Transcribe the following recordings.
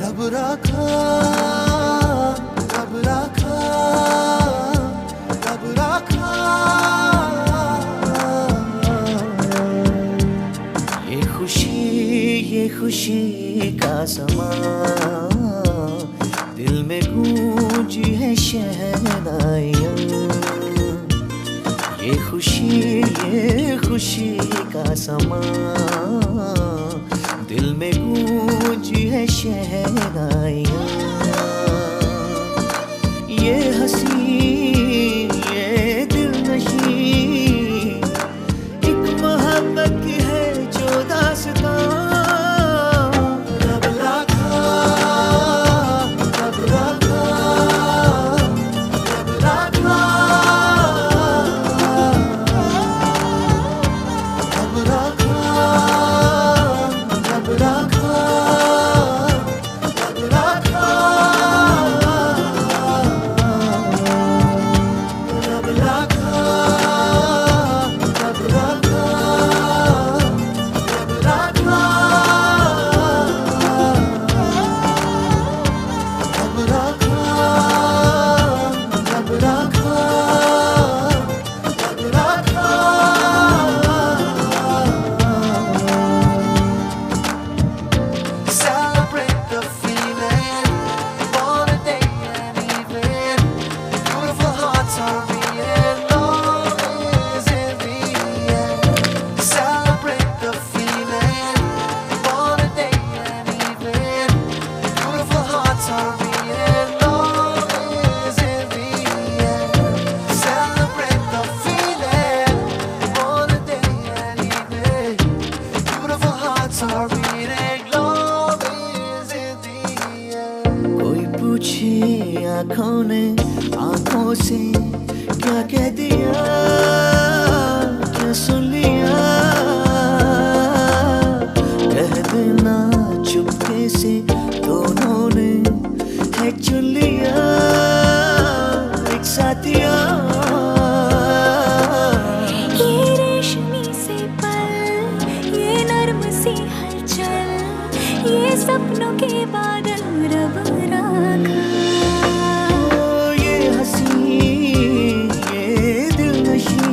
रब राखा, रब राखा, रब राखा। ये खुशी का समा, दिल में गूंजी है शहनाइयाँ। ये खुशी का समा, दिल में गूंजी है शहनाइयाँ। ये हंसी ये दिलनशी, एक मोहब्बत की है जो दास्तां। कोई पूछे आँखों ने आँखों से क्या कह दिया, क्या सुन लिया। कह देना चुपके से दोनों ने है चुन लिया एक साथिया। ये सपनों के बादल रब राखा। ये हंसी ये दिलनशी,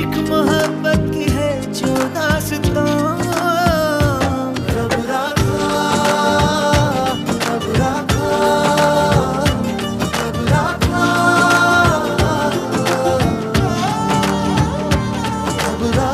एक मोहब्बत की है जो दास्तां। रब राखा, रब राखा, रब राखा, रब राखा।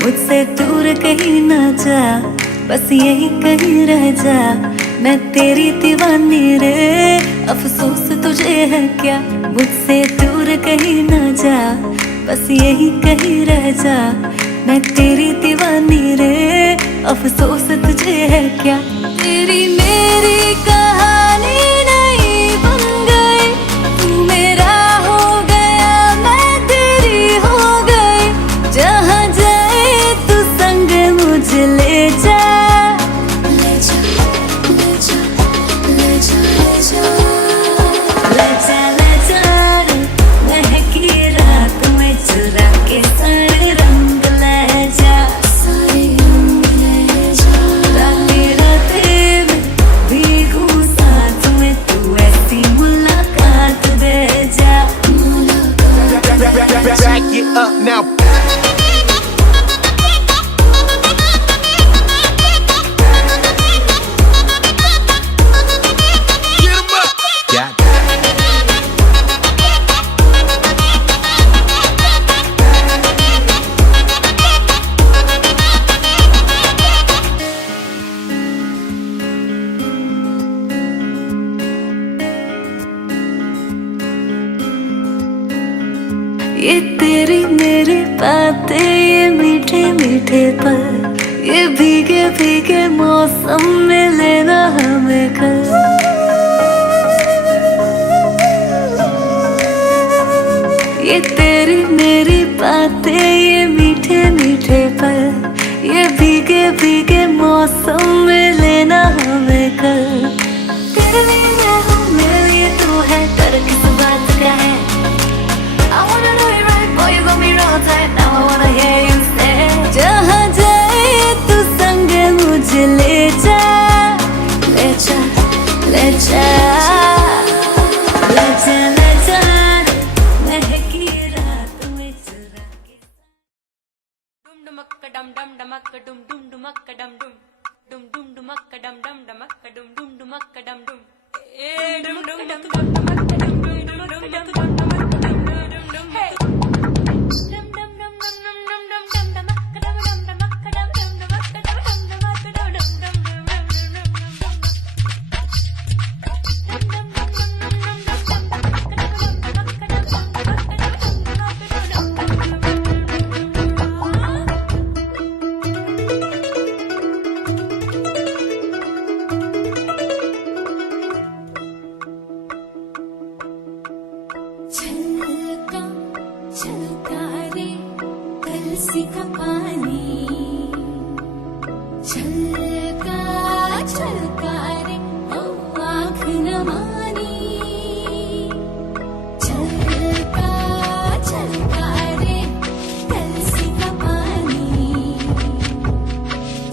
मुझसे दूर कहीं ना जा, बस यही कहीं रह जा। मैं तेरी दीवानी रे, अफसोस तुझे है क्या। मुझसे दूर कहीं ना जा, बस यही कहीं रह जा। मैं तेरी दीवानी रे, अफसोस तुझे है क्या। तेरी मेरी कहानी नहीं बन गई, तू मेरा हो गया मैं तेरी हो गई। जहाँ जाए तू संग मुझे ले जा। ले जा, ले जा, ले जा, ले जा, ले जा, ले जा रे। महकी रात में चुरा के सारे रंग ले जा, सारे रंग ले जा। राते राते में भीगू साथ में, तू ऐसी मुलाकात दे जा। Back it up now. Get 'em up. Got ये तेरी मेरी बातें, ये मीठे मीठे पल, ये भीगे भीगे मौसम में लेना हमें कल। ये तेरी मेरी बातें, ये मीठे भीगे मौसम में लेना हमें कल। तेरे लिए मैं हूँ, मेरे लिए तू है, डर किस बात का है? I wanna know you right, boy, you got me wrong tight. Now I wanna hear you say, जहाँ जाए तू संग मुझे ले जा, ले जा, ले जा, ले जा, ले जा, महकी रात में चुरा के। Dum dumakka dum dum dumakka dum dum dumakka dum dum dum dum dumakka dum dum dumakka dum dum dumakka dum dum dum dum dumakka dum dum dumakka dum dum dum dumakka dum dum hey dum dum dum dum dum dum dum dumakka dum dum dumakka dum dum dumakka dum dum dumakka dum dum छलका छलका रे कलसी का पानी, छलका छलका रे ओ आँख न मानी, छलका छलका रे कलसी का पानी,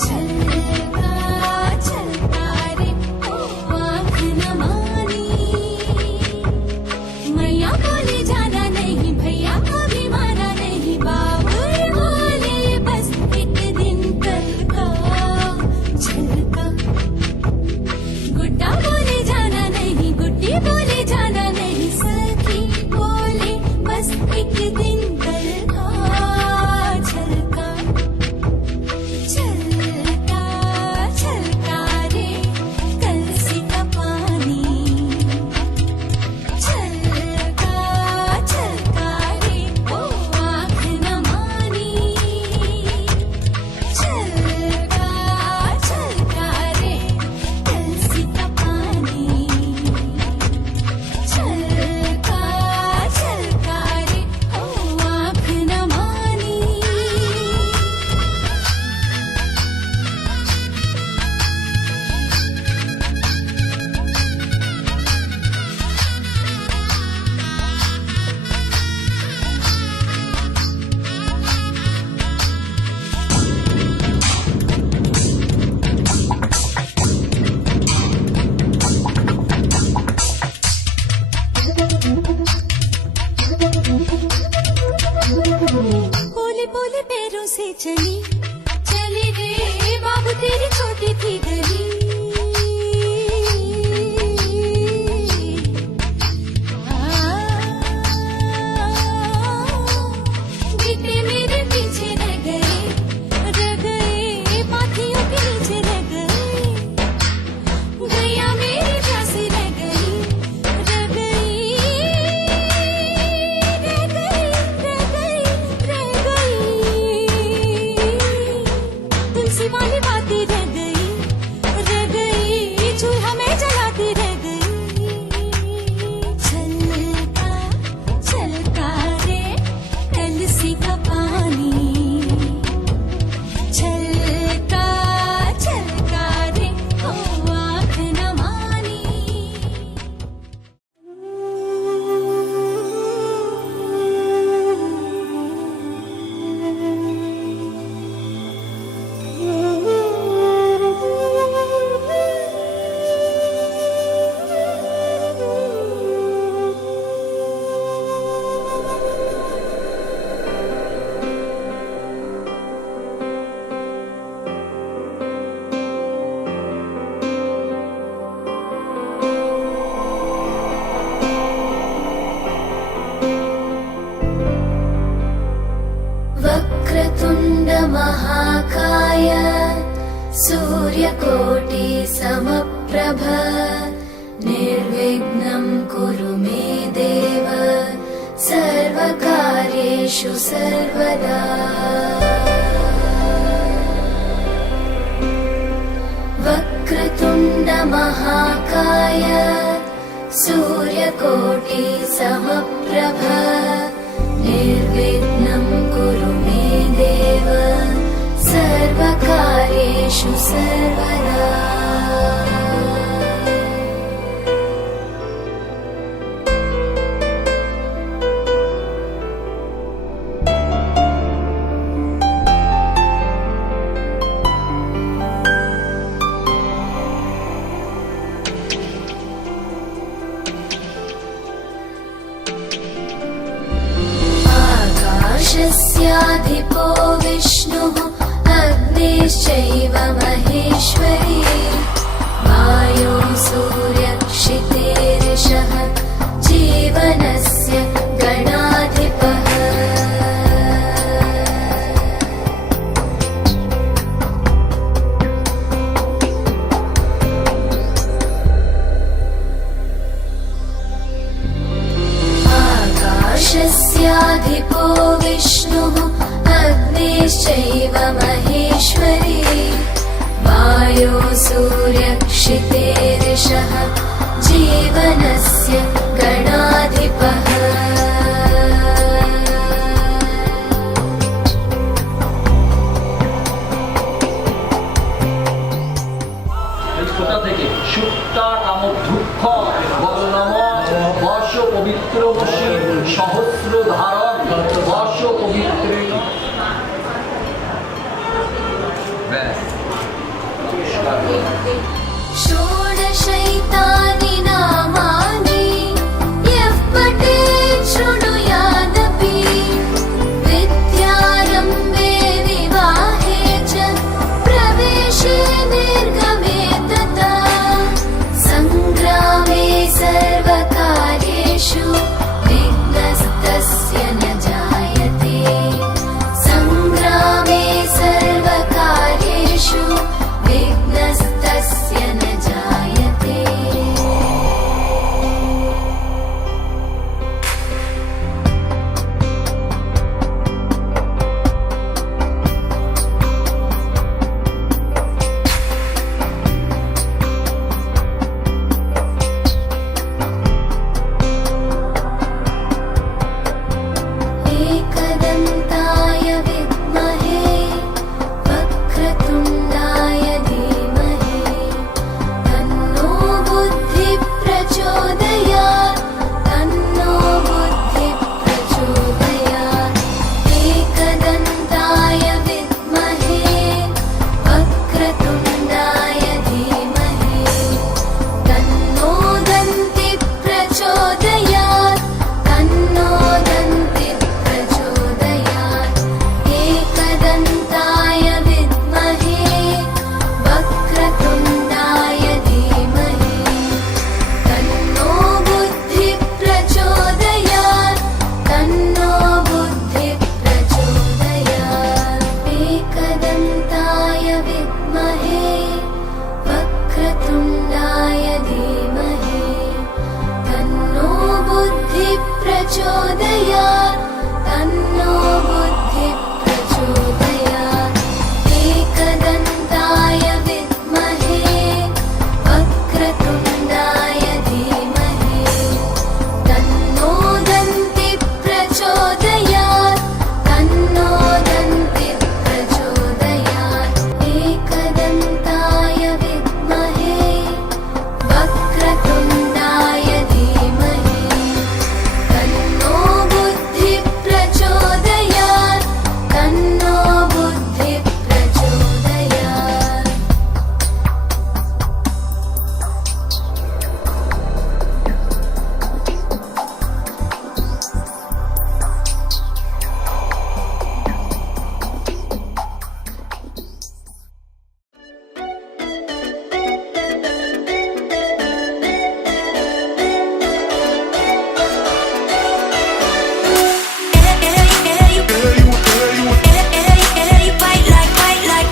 छलका छलका रे ओ आँख न मानी। मैया बोले जाना नहीं, भैया को भी माना नहीं, बाबू बोले बस एक दिन कल का छलका। गुड्डा बोले जाना नहीं, गुड्डी बोले जाना नहीं, सखी बोले बस एक दिन कल का छलका। छलका छलका रे कलसी का पानी, छलका छलका रे ओ आँख न मानी, छलका छलका रे कलसी का पानी, छलका छलका रे ओ आँख न मानी। बोले बोले पैरों से चली चली रे बाबू तेरी छोटी थी गली, बेटे मेरे पीछे रह गए पाथियों के नीचे रह गए, गैया मेरी प्यासी रह गई, रह गई, रह गई, रह गई, रह गई, तुलसी वाली बातें रह गई, चूल्हा में जलाती रह गई। छलका छलका रे कलसी का पानी, छलका छलका रे ओ आँख न मानी। वक्रतुण्ड महाकाय सूर्यकोटि समप्रभ, निर्विघ्नं कुरु मे देव, सर्वकार्येषु सर्वदा। वक्रतुण्ड महाकाय सूर्यकोटि समप्रभ, निर्विघ्नं कुरु मे देव, सर्वकार्ये सर्वेषु सर्वदा आकाशस्याधिपो विष्णुः अग्निश्चैव महेश्वरी वायुः सूर्यक्षितेरिषः जीवनस्य गणाधिपः आकाशस्याधिपो विष्णुः अग्निश्चैव महेश्वरी वायुः सूर्यक्षितेरिषः जीवनस्य गणाधिपः এই ফোঁটা থেকে সুক্তা কাম দুঃখ বলনম বর্ষ পবিত্র বসি সহস্র ধারণ বর্ষ পবিত্র ব্যাস षोडशैतानि नामानि यः पठेत् शृणुयादपि विद्यारम्भे विवाहे च प्रवेशे निर्गमे तथा सङ्ग्रामे सर्वकार्येषु विघ्नस्तस्य न जायते सङ्ग्रामे सर्वकार्येषु विघ्नस्तस्य न जायते एकदन्ताय विद्महे वक्रतुण्डाय धीमहि तन्नो बुद्धिः प्रचोदयात् तन्नो बुद्धिः प्रचोदयात् एकदन्ताय विद्महे वक्रतुण्डाय धीमहि तन्नो दन्तिः प्रचोदयात् तन्नो दन्तिः प्रचोदयात् एकदन्ताय विद्महे वक्रतुण्डाय धीमहि तन्नो बुद्धिः प्रचोदयात् तन्नो बुद्धिः प्रचोदयात् एकदन्ताय विद्महे वक्रतुण्डाय धीमहि तन्नो बुद्धिः प्रचोदयात् तन्नो बुद्धिः प्रचोदयात् एकदन्ताय विद्महे वक्रतुण्डाय धीमहि तन्नो दन्तिः प्रचोदयात् तन्नो दन्तिः प्रचोदयात् एकदन्ताय विद्महे वक्रतुण्डाय धीमहि तन्नो बुद्धिः प्रचोदयात् तन्नो बुद्धिः प्रचोदयात्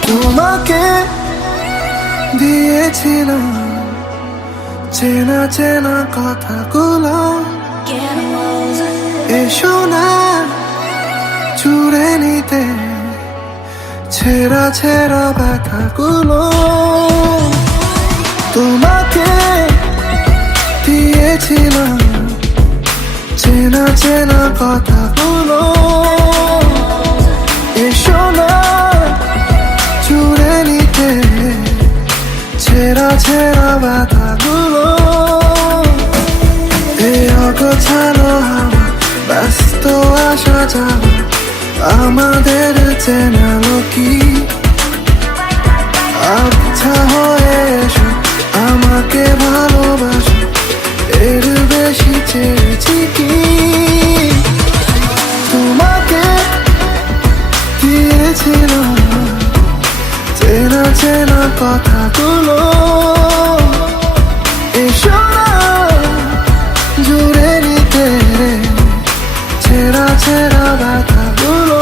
তোমাকে দিয়েছিলাম চেনা চেনা কথাগুলো এসো না চুড়ে নিতে ছেঁড়া ছেঁড়া ব্যথাগুলো তোমাকে দিয়েছিলাম চেনা চেনা কথাগুলো এসো না চুড়ে নিতে ছেঁড়া ব্যথাগুলো এই অগোছালো হাওয়া ব্যস্ত আসা যাওয়া আমাদের চেনালো কি আচ্ছা হয়ে এসো আমাকে ভালোবাসো এর বেশি চেয়েছি কি তোমাকে দিয়েছিলাম চেনা চেনা কথাগুলো এসো না জুড়ে নিতে ছেঁড়া ছেঁড়া ব্যথাগুলো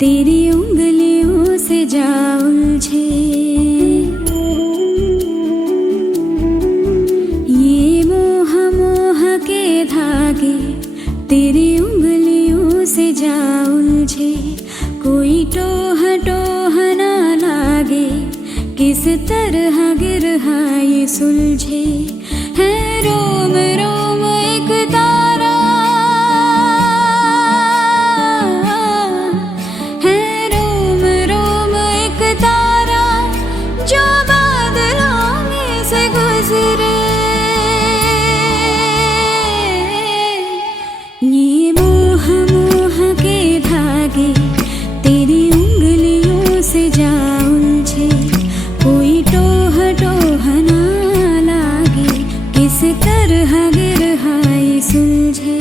तेरी उंगलियों से जा उलझे ये मोह मोह के धागे तेरी उंगलियों से जा उलझे कोई टोह टोह ना लागे किस तरह गिरहा ये सुलझे है रोम रोम एक तारा है रोम रोम एक तारा जो बादलों में से गुजरे ये मोह मोह के धागे तेरी उंगलियों से जा उलझे कोई टोह टोह ना लागे किस तरह गिरहा ये सुलझे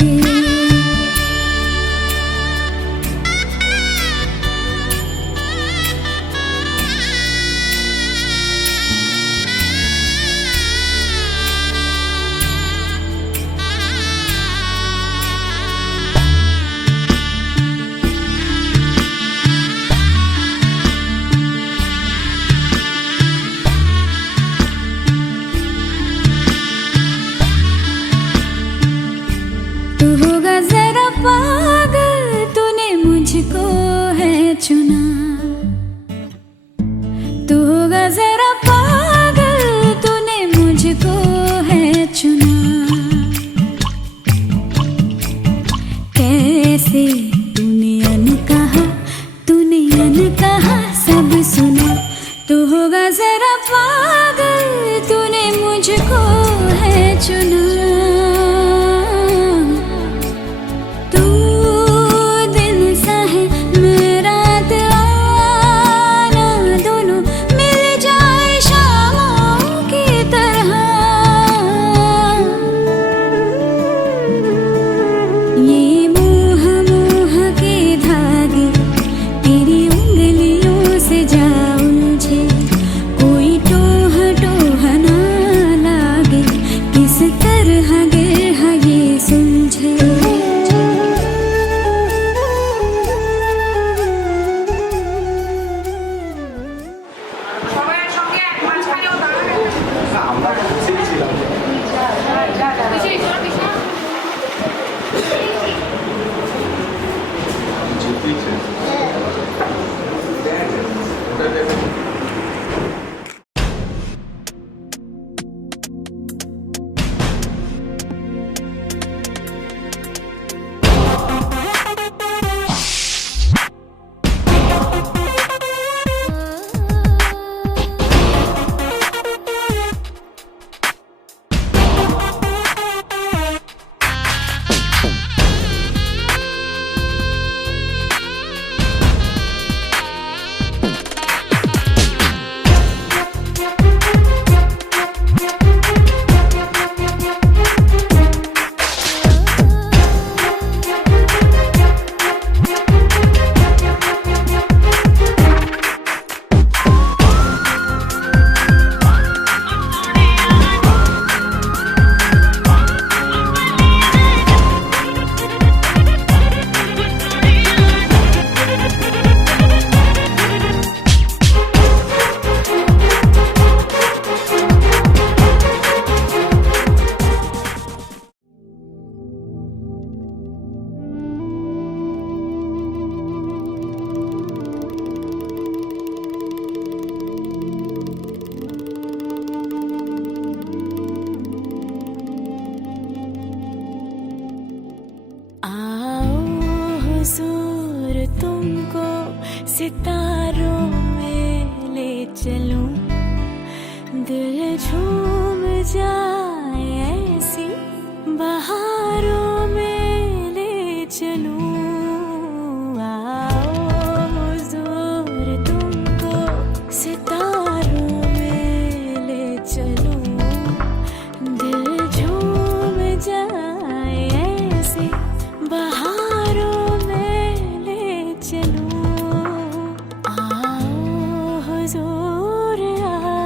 हुजूर तुमको सितारों में ले चलूं, दिल झूम जाए ऐसी बहारों में ले चलूं। आओ हुजूर तुमको सितारों में ले चलूं, दिल झूम जाए ऐसे बहारों में ले चलूं। आओ हुजूर आओ।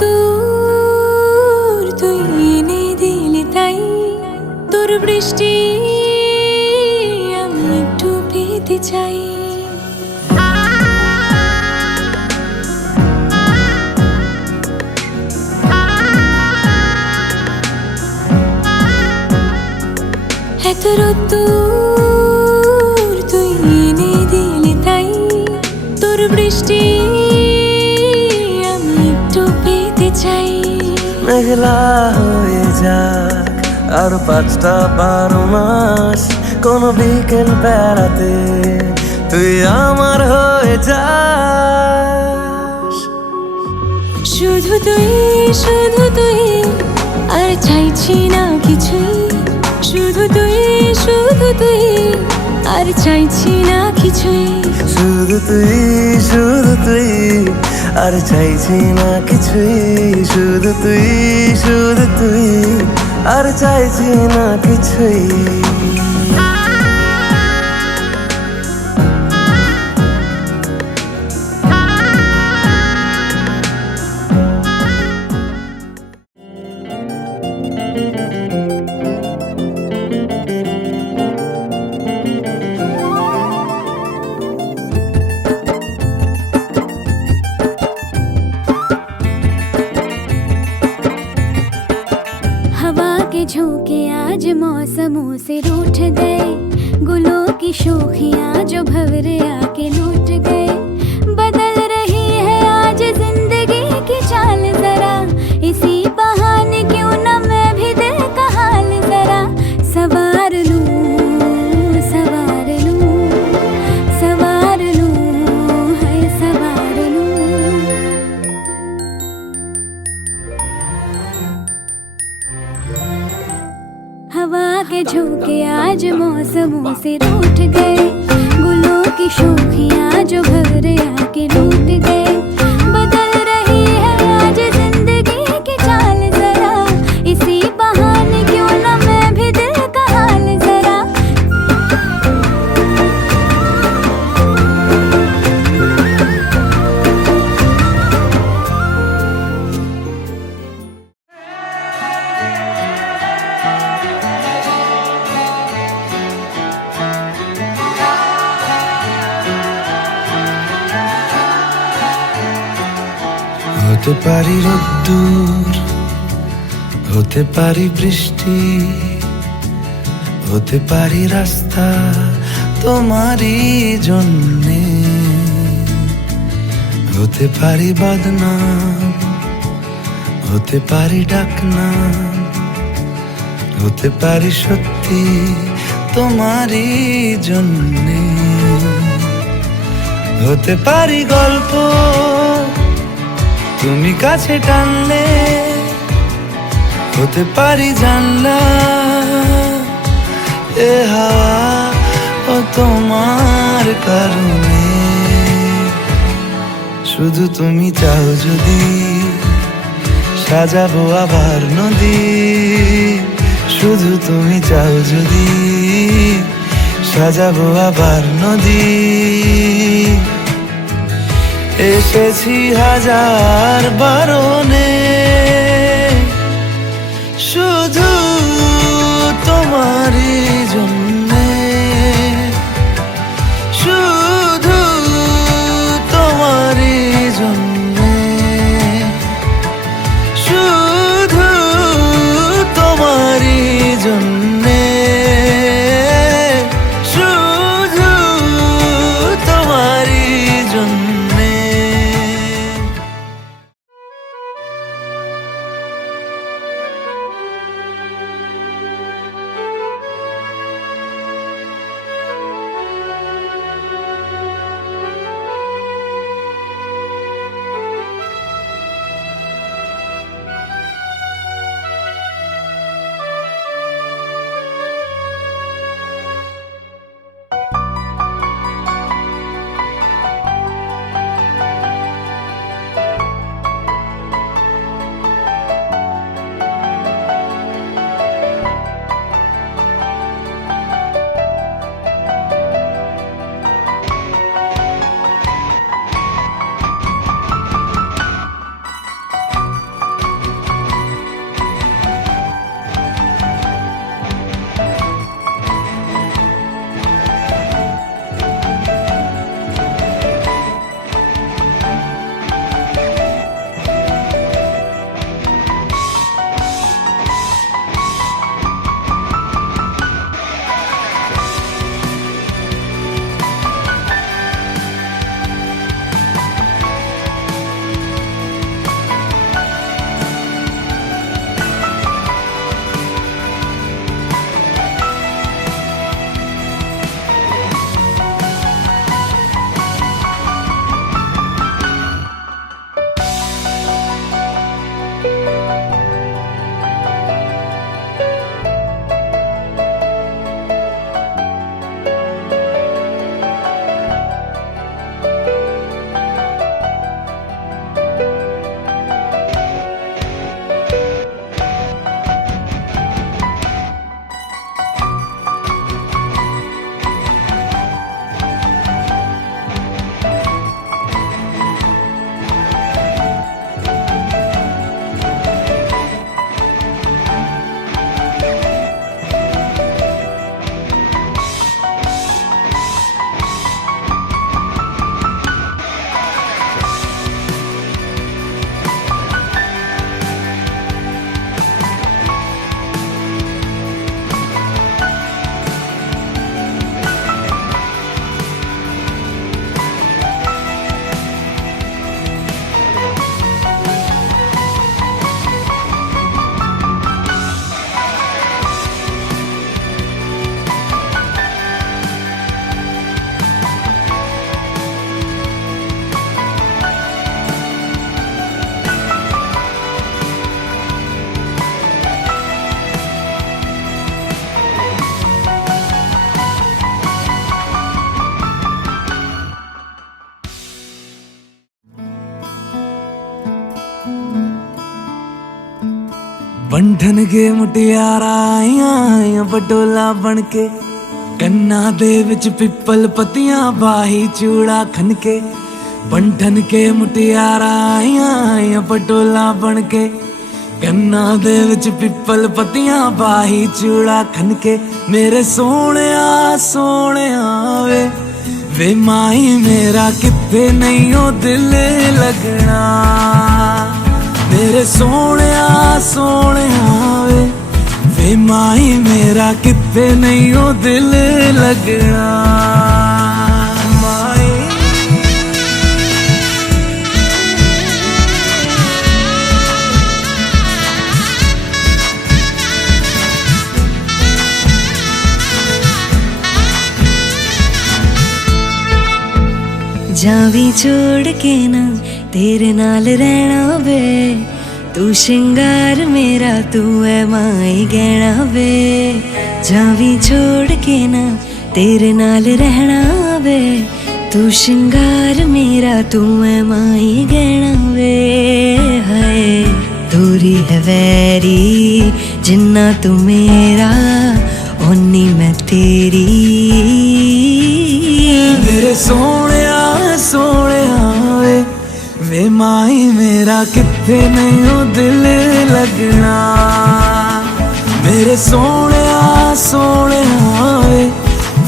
তোর তুই এনে দিলি তাই তোর বৃষ্টি আমি একটু পেতে চাই। এত রোদ্দুর তুই এনে দিলি তাই তোর বৃষ্টি চাই। মেঘলা হয়ে যাক আর 5টা 12 মাস, কোন বিকেল বেড়াতে তুই আমার হয়ে যাস। শুধু তুই আর চাইছি না কিছুই, শুধু তুই আর চাইছি না কিছুই। শুধু তুই আর চাইছি না কিছুই, শুধু তুই আর চাইছি না কিছুই। झोंके आज मौसमों से रूठ गए, गुलों की शोखियां जो भंवरे आके लूट गए। बदल रही है आज जिंदगी की चाल जरा, इसी बहाने क्यों न मैं भी दिल का हाल जरा सवार लूं, सवार लूं, सवार लूं, है सवार लूं। हवा के झोंके आज मौसमों से रूठ गए, गुलों की शोखियां जो भंवरे आके लूट गए। बदल रही है आज जिंदगी की चाल जरा, इसी बहाने क्यों न मैं भी दिल का हाल जरा। হতে পারি রোদ্দুর, হতে পারি বৃষ্টি, হতে পারি রাস্তা তোমারই জন্যে, হতে পারি বদনাম, হতে পারি ডাকনাম, হতে পারি সত্যি তোমারই জন্যে, হতে পারি গল্প তুমি কাছে টানলে, হতে পারি জানলা এ হাওয়া ও তোমার কারণে শুধু তুমি চাও যদি সাজাবো আবার নদী, শুধু তুমি চাও যদি সাজাবো আবার নদী। এসেছি হাজার বারণে শুধু তোমারই জন্যে, শুধু তোমারই জন্যে, শুধু তোমারই জন্যে, শুধু তোমারই জন্যে। बंधन के मुटियारा आइया पटोला बन के, कन्ना दे विच पिपल पतियां बाही चूड़ा खनके। बंधन के मुटियारा आइया पटोला बन के, कन्ना दे विच पिपल पतियां बाही चूड़ा खनके। मेरे सोने सोने वे माही मेरा किथे नहीं ओ दिल लगना। मेरे सोने सोने वे माही मेरा किथे नहीं ओ दिल लगना। माही जावी छोड़ के ना तेरे नाल रहना वे, तू श्रृंगार मेरा तू है माई गहना वे। जावी छोड़ के ना तेरे नाल रहना वे तू श्रृंगार मेरा तू मैं माई गहना वे हाय दूरी है वैरी जिन्ना तू मेरा ओनी मैं तेरी मेरे सोने वे माई मेरा किथे नहीं हो दिल लगना मेरे सोने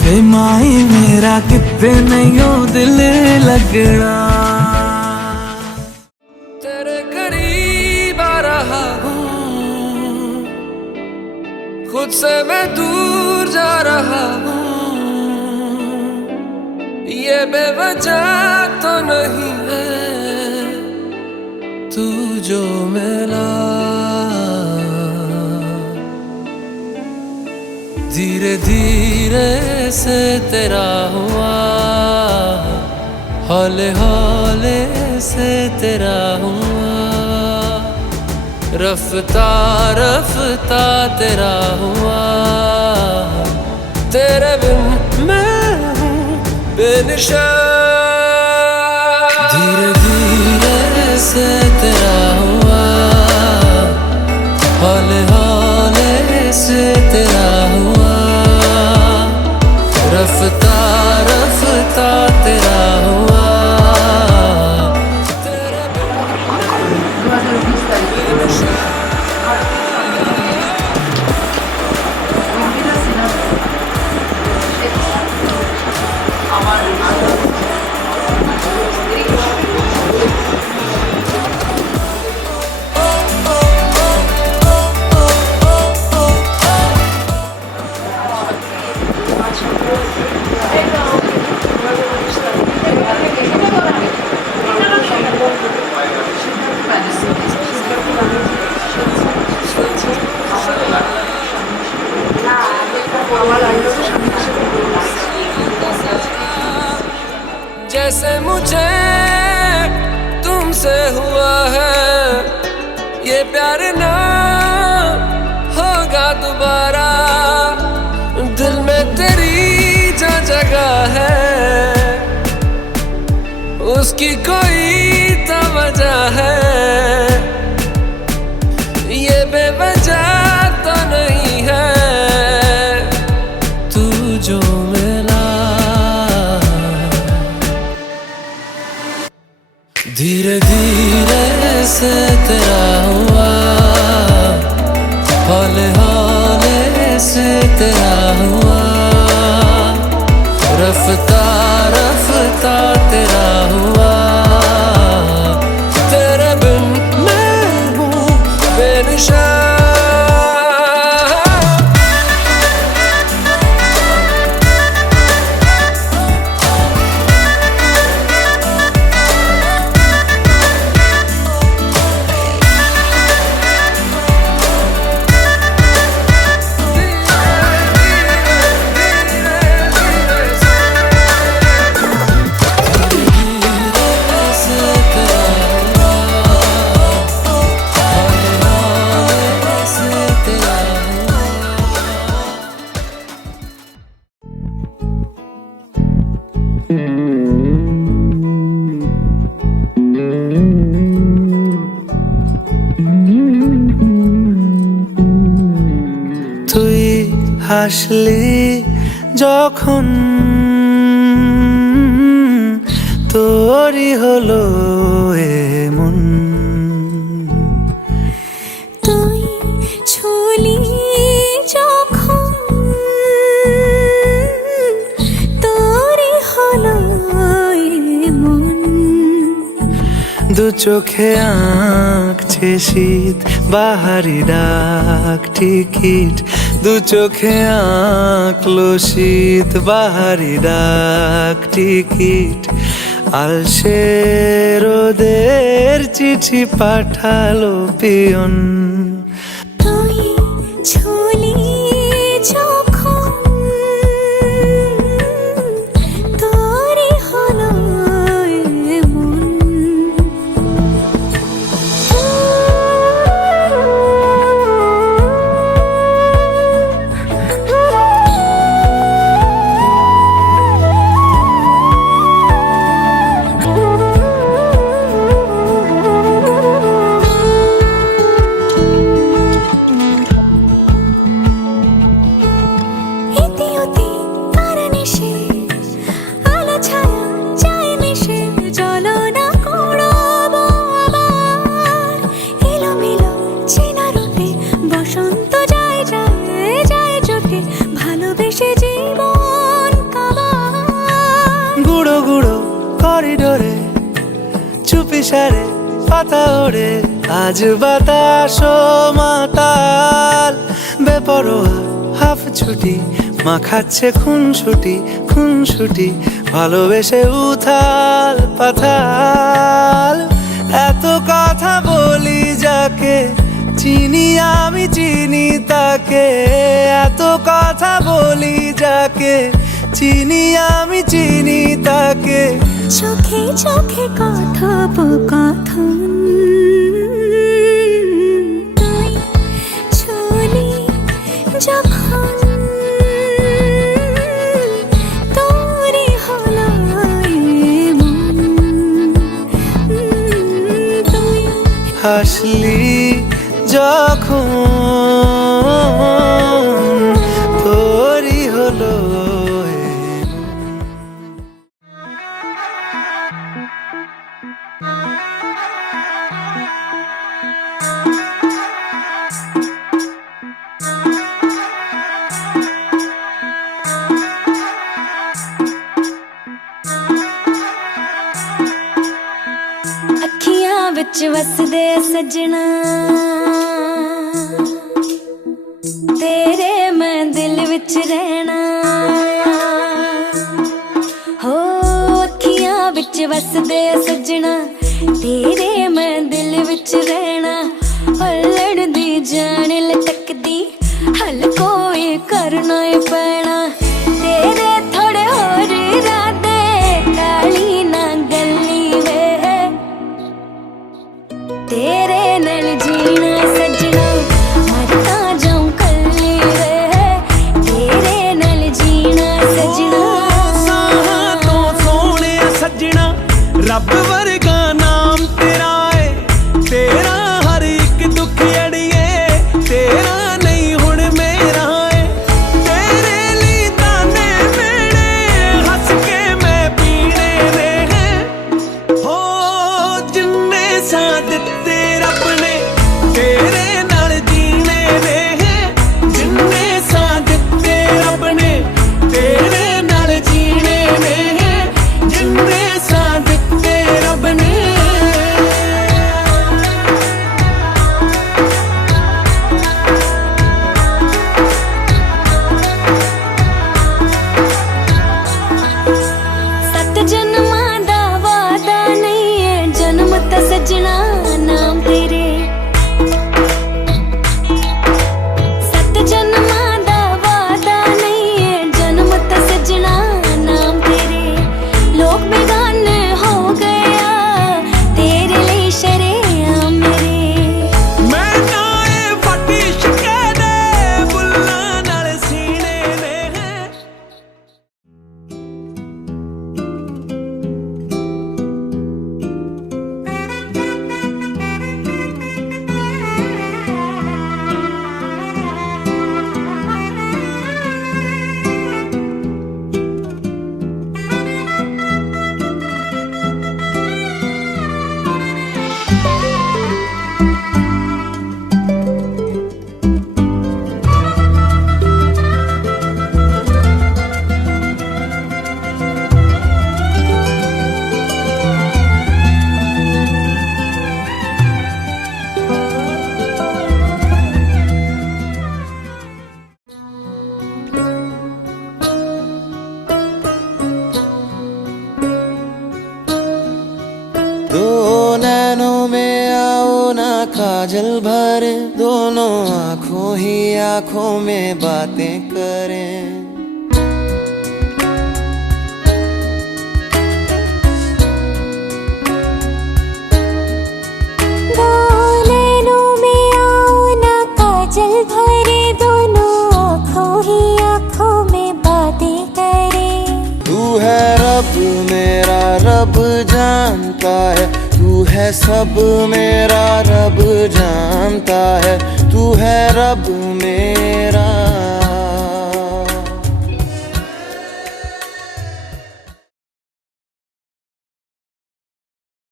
वे माई मेरा किथे नहीं हो दिल लगना तेरे करीब आ रहा हूँ खुद से मैं दूर जा रहा हूँ ये बेवजह तो नहीं है तू जो मिला धीरे धीरे से तेरा हुआ हौले हौले से तेरा हुआ रफ्ता रफ्ता तेरा हुआ तेरे बिन मैं हूँ बेनिशान धीरे धीरे से तेरा हुआ हौले हौले से तेरा हुआ रफ्ता रफ्ता तेरा हुआ तेरे जैसे मुझे तुमसे हुआ है ये प्यार ना होगा दोबारा दिल में तेरी जो जगह है उसकी कोई तो वजह है ये बेवजह तो नहीं है तू जो मिला धीरे धीरे से तेरा हुआ हौले हौले से तेरा हुआ रफ्ता रफ्ता तेरा हुआ तेरे बिन मैं हूँ बेनिशान হাসলি যখন তোরই হলো এমন তুই ছুলি যখন তোরই হলো মন দু চোখে আঁকছে শীত বাহারি ডাক টিকিট দু চোখে আঁকলো শীত বাহারি ডাক টিকিট আলসে রোদের চিঠি পাঠালো পিয়ন তুই ছুলি যখন তোরই হলো মন ইশারে পাতা ওড়ে আজ বাতাসো মাতাল বেপরোয়া হাফ ছুটি মাখাচ্ছে খুনসুটি ভালোবেসে উথাল পাথাল এত কথা বলি যাকে চিনি আমি চিনি তাকে এত কথা বলি যাকে চিনি আমি চিনি তাকে চোখে চোখে কথোপকথন তুই চলি যখন তোরই হলো এমন। তুই হাসলি যখন তোরই হলো ਅੱਖੀਆਂ ਵਿੱਚ ਵਸਦੇ ਸਜਣਾ ਤੇਰੇ ਮੈਂ ਦਿਲ ਵਿੱਚ ਰਹਿਣਾ ਹੋ ਅੱਖੀਆਂ ਵਿੱਚ ਵਸਦੇ ਸਜਣਾ ਤੇਰੇ ਮੈਂ ਦਿਲ ਵਿੱਚ ਰਹਿਣਾ ਲੜਦੀ ਜਾਣ ਲਟਕਦੀ ਹਲ ਕੋਈ ਕਰਨਾ ਹੀ ਪੈਣਾ ਤੇਰੇ ਥੋੜੇ ਹੋਰ ਇਰਾਦੇ ਕਾਲੀ ਨਾ ਗੱਲੀ ਵੇ तेरे नल जीना सजना मरता जाऊं कल्ली वे तेरे नल जीना सजना ਸਾਹਾਂ ਤੋਂ ਸੋਹਣਿਆ ਸੱਜਣਾ ਰੱਬ ਵਰਗਾ ਨਾਮ ਤੇਰਾ ਏ ਤੇਰਾ ਹਰ ਇੱਕ ਦੁੱਖ ਅੜੀਏ ਤੇਰਾ ਨਹੀਂ ਹੁਣ ਮੇਰਾ ਏ ਤੇਰੇ ਲਈ ਤਾਨੇ ਮੇੜੇ ਹੱਸ ਕੇ ਮੈਂ ਪੀਣੇ ਨੇ ਹੋ ਜਿੰਨੇ ਸਾਥ ਦਿੱਤੇ ਰੱਬ ਨੇ ਤੇਰੇ ਨਾਲ ਜੀਣੇ ਨੇ ਜਿੰਨੇ ਸਾਥ ਦਿੱਤੇ ਰੱਬ ਨੇ ਤੇਰੇ ਨਾਲ ਜੀਣੇ ਨੇ ਜਿੰਨੇ ਸਾਥ ਦਿੱਤੇ ਰੱਬ ਨੇ सत जन्मां दा वादा नहीं है जन्म ता सजना नाम तेरे सत जन्मां दा वादा नहीं है जन्म ता सजना नाम तेरे लोग बेगाने हो गया तेरे लिए शरेआम मेरे ਮੈਂ ਨਾ ਇਹ ਫੱਟੀ ਸ਼ਕੇ ਦੇ ਬੁੱਲਾਂ ਨਾਲ ਸੀਨੇ ਨੇ दो नैनों में आओ ना काजल भरे दोनों आँखों ही आँखों में बातें करें दो नैनों में आओ ना काजल भरे दोनों आँखों ही आँखों में बातें करे तू है रब मेरा रब जानता है तू है सब मेरा रब जानता है तू है रब मेरा